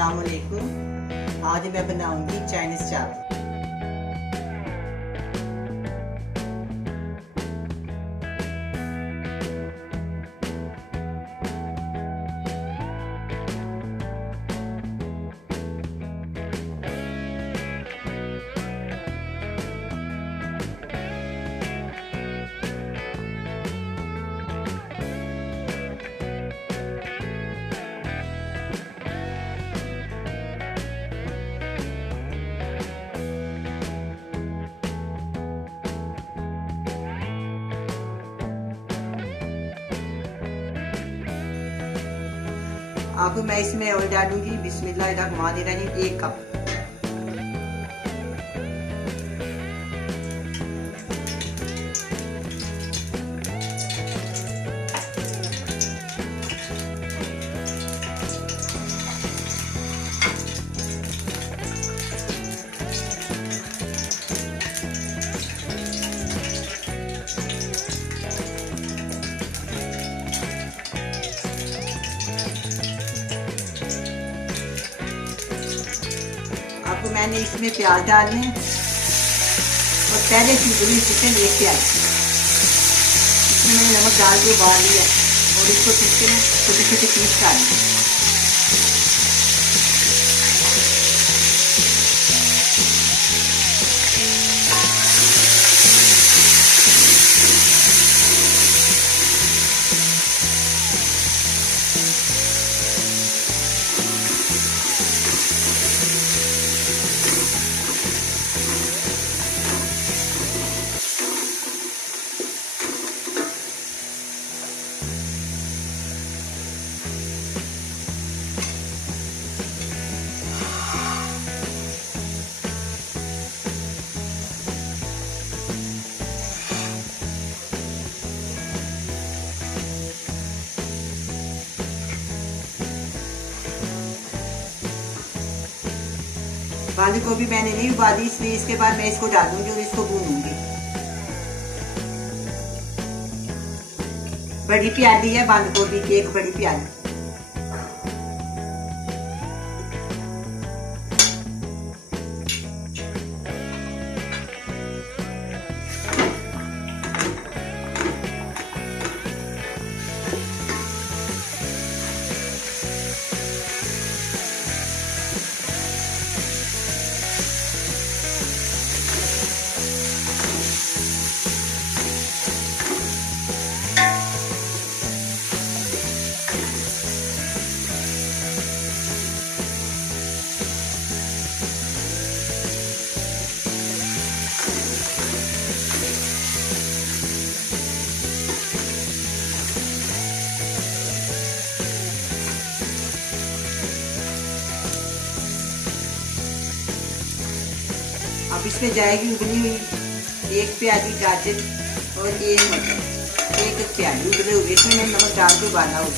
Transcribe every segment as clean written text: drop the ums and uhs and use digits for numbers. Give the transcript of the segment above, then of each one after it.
अस्सलाम वालेकुम। आज मैं बनाऊंगी चाइनीज चावल। अब मैं इसमें ऑयल डालूंगी। बिस्मिल्लाहिर्रहमानिर्रहीम। 1 कप। अब मैंने इसमें प्याज डालने और पहले से धुली चिकन 1 प्याज। इसमें मैंने नमक डाल के उबाल लिया और इसको चिकन छोटे छोटे पीस डालने। बंद गोभी मैंने नहीं उबाली, इसलिए इसके बाद मैं इसको डालूंगी और इसको भूनूंगी। बड़ी प्याली है बंद गोभी की, 1 बड़ी प्याली। अब इसमें जाएगी उबली हुई 1 प्याली गाजर और 1 मटर। 1 प्याली उबले हुए, इसमें मैंने नमक डाल के उबाला हो।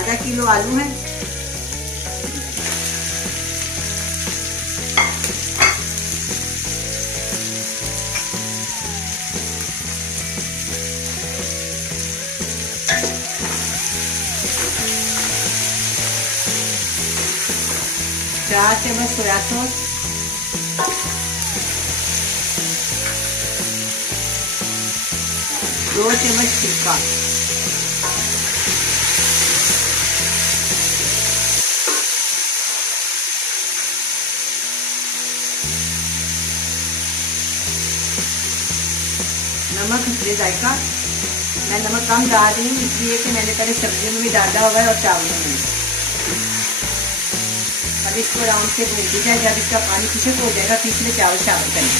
आधा किलो आलू है। चार चम्मच सोया सॉस, 2 चम्मच सिरका, नमक हल्दी जायका। मैं नमक कम डाल रही हूँ इसलिए कि मैंने पहले सब्जियों में भी डाला हुआ है और चावलों में। अब इसको आराम से भून जाए। जब इसका पानी खुशक हो जाएगा फिर इसमें चावल शामिल करें।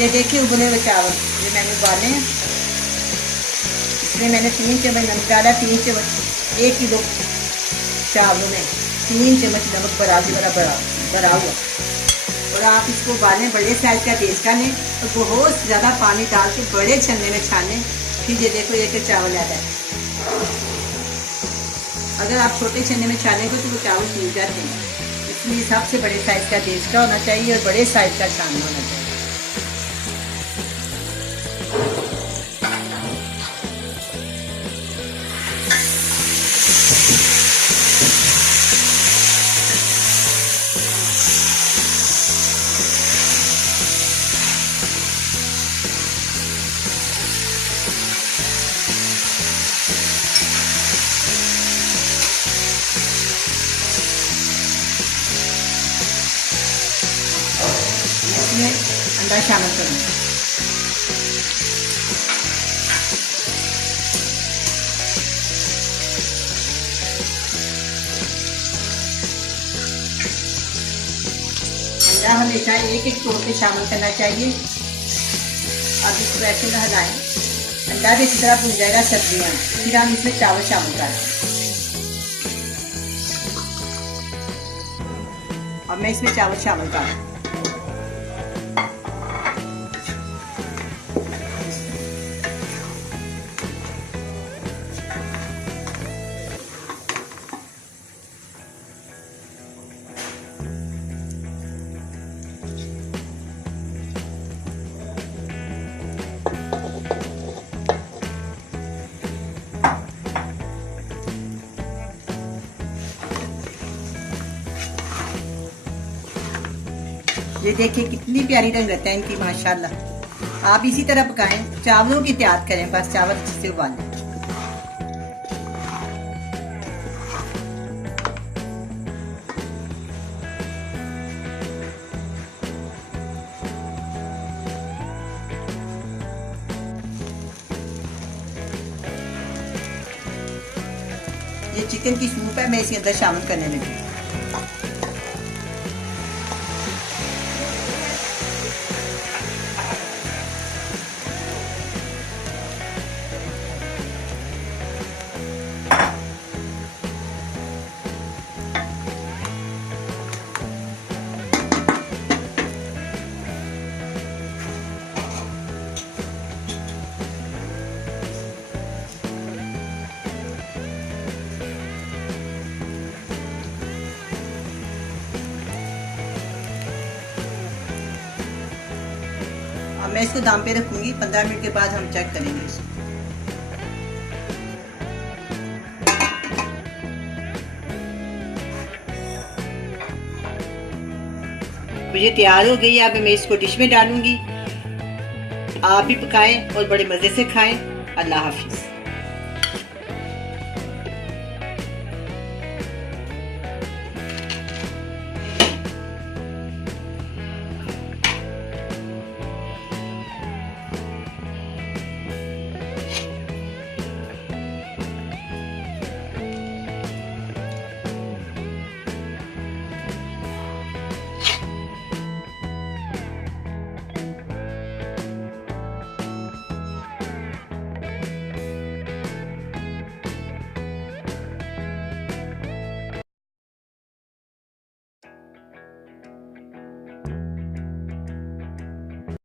ये देखिए उबले हुए चावल ये मैंने उबाले हैं। इसमें मैंने 3 चम्मच नमक डाला। 3 चम्मच 1 किलो चावलों में 3 चम्मच नमक बराबर हुआ। आप इसको उबालें, बड़े साइज का देश का लें तो बहुत ज़्यादा पानी डाल के बड़े छन्ने में छानें। फिर ये देखो एक चावल आ जाए। अगर आप छोटे छन्ने में छानेंगे तो वो चावल फूल जाते हैं, इसलिए सबसे बड़े साइज का देश का होना चाहिए और बड़े साइज का छानना होना चाहिए। इसमें अंडा शामिल करूँ। अंडा हमेशा एक तोड़ के शामिल करना चाहिए। अब इसको ऐसे न हिलाएं, अंडा भी इसी तरह भून जाएगा सब्जियाँ, फिर हम इसमें चावल शामिल करें। अब मैं इसमें चावल शामिल करूँ। ये देखिए कितनी प्यारी रंगत है इनकी माशाल्लाह। आप इसी तरह पकाएं, चावलों की तैयार करें, बस चावल अच्छे से उबालें। ये चिकन की सूप है, मैं इसके अंदर शामिल करने लगी। अब मैं इसको दाम पे रखूंगी, 15 मिनट के बाद हम चेक करेंगे इसको। तो ये तैयार हो गई। अब मैं इसको डिश में डालूंगी। आप भी पकाएं और बड़े मजे से खाएं। अल्लाह हाफिज।